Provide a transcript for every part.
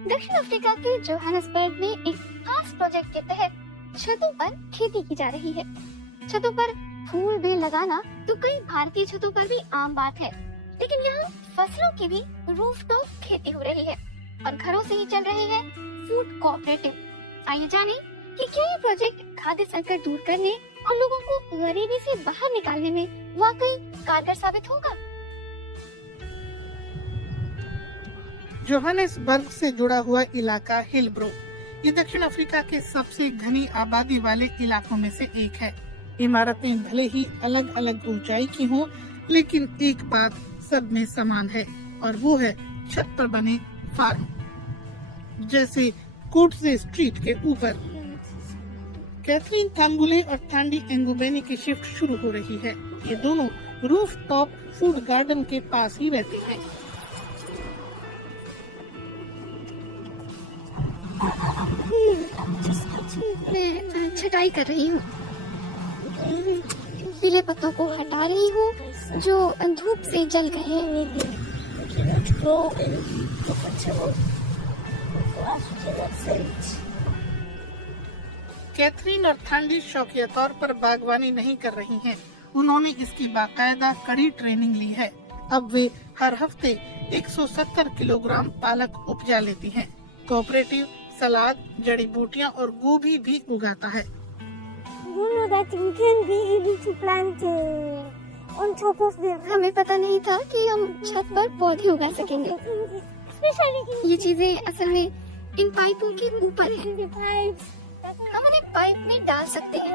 दक्षिण अफ्रीका के जोहानिसबर्ग में एक खास प्रोजेक्ट के तहत छतों पर खेती की जा रही है। छतों पर फूल बेल लगाना तो कई भारतीय छतों पर भी आम बात है, लेकिन यहाँ फसलों की भी रूफटॉप खेती हो रही है और घरों से ही चल रही है फूड कोऑपरेटिव। आइए जानें कि क्या ये प्रोजेक्ट खाद्य संकट दूर करने और लोगों को गरीबी से बाहर निकालने में वाकई कारगर साबित होगा। जोहानिसबर्ग से जुड़ा हुआ इलाका हिलब्रो ये दक्षिण अफ्रीका के सबसे घनी आबादी वाले इलाकों में से एक है। इमारतें भले ही अलग अलग ऊंचाई की हों, लेकिन एक बात सब में समान है और वो है छत पर बने फार्म, जैसे कोटजे स्ट्रीट के ऊपर। कैथरीन थांगुले और थांडी एंगुबेनी की शिफ्ट शुरू हो रही है। ये दोनों रूफ टॉप फूड गार्डन के पास ही रहते हैं। मैं छटाई कर रही हूँ, पीले पत्तों को हटा रही हूँ जो धूप से जल गए हैं। कैथरीन और थांडी शौकिया तौर पर बागवानी नहीं कर रही हैं। उन्होंने इसकी बाकायदा कड़ी ट्रेनिंग ली है। अब वे हर हफ्ते 170 किलोग्राम पालक उपजा लेती हैं। कोऑपरेटिव सलाद, जड़ी बूटियां और गोभी भी उगाता है। हमें पता नहीं था कि हम छत पर पौधे उगा सकेंगे। ये चीजें असल में इन पाइपों के ऊपर हैं। हम उन्हें पाइप में डाल सकते हैं,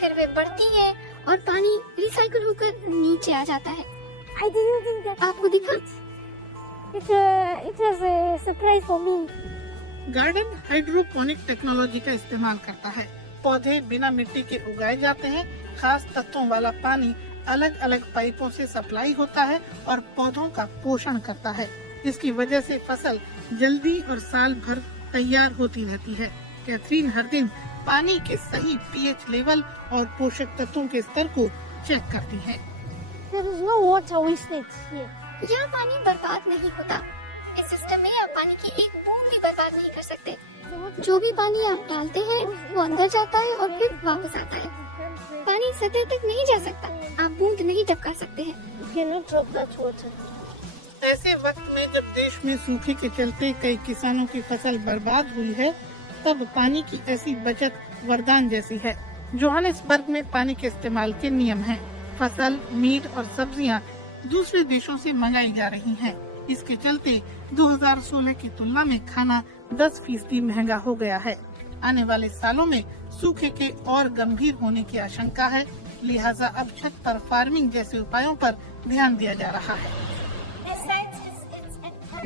फिर वे बढ़ती है और पानी रिसाइकल होकर नीचे आ जाता है। आपको दिखा? It was a surprise for me. Garden hydroponic technology का इस्तेमाल करता है। पौधे बिना मिट्टी के उगाए जाते हैं। खास तत्वों वाला पानी अलग अलग पाइपों से सप्लाई होता है और पौधों का पोषण करता है। इसकी वजह से फसल जल्दी और साल भर तैयार होती रहती है। कैथरीन हर दिन पानी के सही पीएच लेवल और पोषक तत्वों के स्तर को चेक करती है। यहाँ पानी बर्बाद नहीं होता। इस सिस्टम में आप पानी की एक बूंद भी बर्बाद नहीं कर सकते। जो भी पानी आप डालते हैं वो अंदर जाता है और फिर वापस आता है। पानी सतह तक नहीं जा सकता। आप बूंद नहीं टपका सकते हैं। ऐसे वक्त में जब देश में सूखे के चलते कई किसानों की फसल बर्बाद हुई है, तब पानी की ऐसी बचत वरदान जैसी है। जोहानिसबर्ग में पानी के इस्तेमाल के नियम हैं। फसल, मीट और सब्जियां दूसरे देशों से मंगाई जा रही हैं। इसके चलते 2016 की तुलना में खाना 10% महंगा हो गया है। आने वाले सालों में सूखे के और गंभीर होने की आशंका है, लिहाजा अब छत पर फार्मिंग जैसे उपायों पर ध्यान दिया जा रहा है।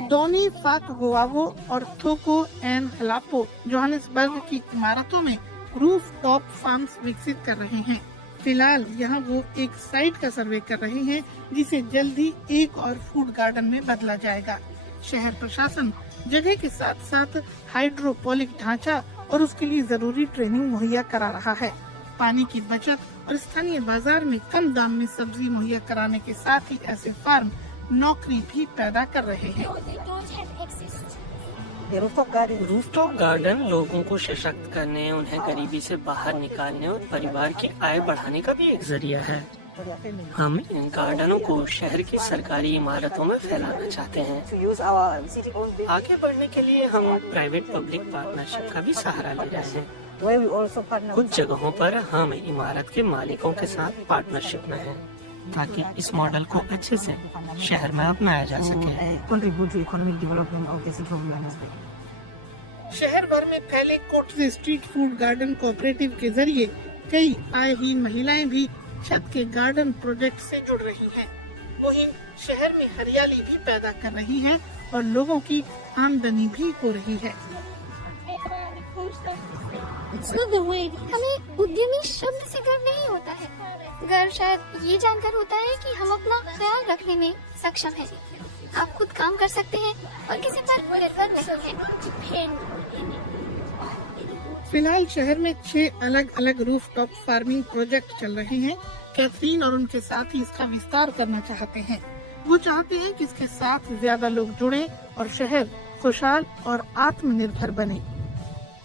डोनी फाकगोवावो और थोको एन हलापो जोहानिसबर्ग की इमारतों में रूफ टॉप फार्म्स विकसित कर रहे हैं। फिलहाल यहाँ वो एक साइट का सर्वे कर रहे हैं, जिसे जल्दी एक और फूड गार्डन में बदला जाएगा। शहर प्रशासन जगह के साथ साथ हाइड्रोपोनिक ढांचा और उसके लिए जरूरी ट्रेनिंग मुहैया करा रहा है। पानी की बचत और स्थानीय बाजार में कम दाम में सब्जी मुहैया कराने के साथ ही ऐसे फार्म नौकरी भी पैदा कर रहे हैं। रूफटॉप गार्डन लोगों को सशक्त करने, उन्हें गरीबी से बाहर निकालने और परिवार की आय बढ़ाने का भी एक जरिया है। हम इन गार्डनों को शहर की सरकारी इमारतों में फैलाना चाहते हैं। आगे बढ़ने के लिए हम प्राइवेट पब्लिक पार्टनरशिप का भी सहारा ले रहे हैं। कुछ जगहों पर हम इमारत के मालिकों के साथ पार्टनरशिप में हैं, ताकि इस मॉडल को अच्छे से शहर में अपनाया जा सके। शहर भर में फैले कोटजे स्ट्रीट फूड गार्डन कोऑपरेटिव के जरिए कई आयहीन महिलाएं भी छत के गार्डन प्रोजेक्ट से जुड़ रही हैं। वहीं शहर में हरियाली भी पैदा कर रही है और लोगों की आमदनी भी हो रही है। हमें उद्यमी शब्द से गर्व नहीं होता है। गर्व शायद ये जानकर होता है कि हम अपना ख्याल रखने में सक्षम हैं। आप खुद काम कर सकते हैं और किसी पर निर्भर नहीं हैं। फिलहाल शहर में 6 अलग अलग रूफटॉप फार्मिंग प्रोजेक्ट चल रहे हैं। कैथरीन और उनके साथी इसका विस्तार करना चाहते हैं। वो चाहते हैं कि इसके साथ ज्यादा लोग जुड़े और शहर खुशहाल और आत्मनिर्भर बने।